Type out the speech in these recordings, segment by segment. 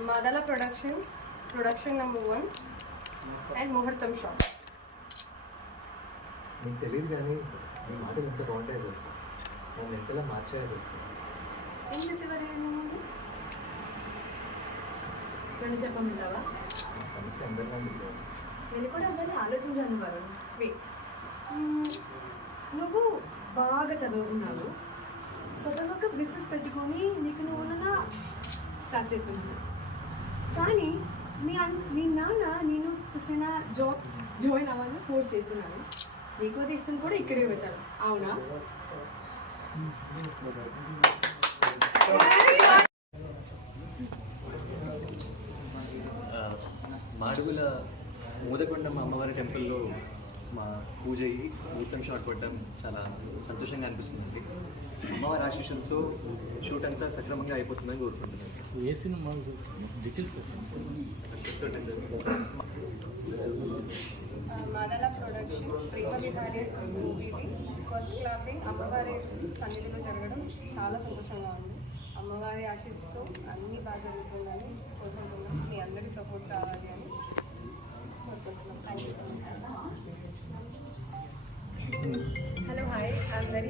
Madala production, production number one, and Muhartam shot. మీకు తెలియదు కానీ మీ మాటలు ఎంత బాగుంటాయో తెలుసు నన్ను ఎంతలా మార్చాయో తెలుసు ఏం చేసేవారు నన్ను చెప్పమంటావా సమస్య నేను కూడా అందరినీ ఆలోచించాను వెయిట్ నువ్వు బాగా చదువుకున్నావు. చదవక బిజినెస్ పెట్టుకొని నీకు నువ్వు స్టార్ట్ చేస్తున్నావు. కానీ మీ అన్ మీ నాన్న నేను చూసిన జాబ్ జాయిన్ అవ్వాలని ఫోర్స్ చేస్తున్నాను నీకు అది ఇష్టం కూడా ఇక్కడే వచ్చాను అవునా? మాడుగుల మోదకొండమ్మ అమ్మవారి టెంపుల్లో మా పూజ అయ్యి ముహూర్తం షాట్ కొట్టడం చాలా సంతోషంగా అనిపిస్తుందండి. అమ్మవారి ఆశీస్సులతో షూట్ అంతా సక్రమంగా అయిపోతుందని కోరుకుంటున్నాను. ఏ సినిమా డీటెయిల్స్ చెప్తుంటే సార్ మాదల ప్రొడక్షన్స్ ప్రేమ విహారీ మూవీది. ఫస్ట్ క్లాపింగ్ అమ్మవారి సన్నిధిలో జరగడం చాలా సంతోషంగా ఉంది. అమ్మవారి ఆశీస్సుతో అన్నీ బాగా జరుగుతుందని very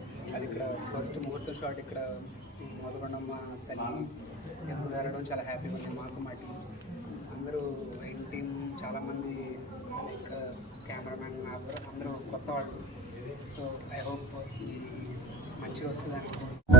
అది ఇక్కడ ఫస్ట్ ముహూర్త షాట్ ఇక్కడ మొదలకొండమ్మ తల్లి ఎప్పుడు జరగడం చాలా హ్యాపీగా ఉంది. మాకు మా టీం అందరూ ఎయిన్ టీం చాలామంది ఇక్కడ కెమెరామ్యాన్ అందరూ అందరూ కొత్త వాళ్ళు. సో ఐ హోప్ మంచిగా వస్తుంది అనుకుంటున్నాను.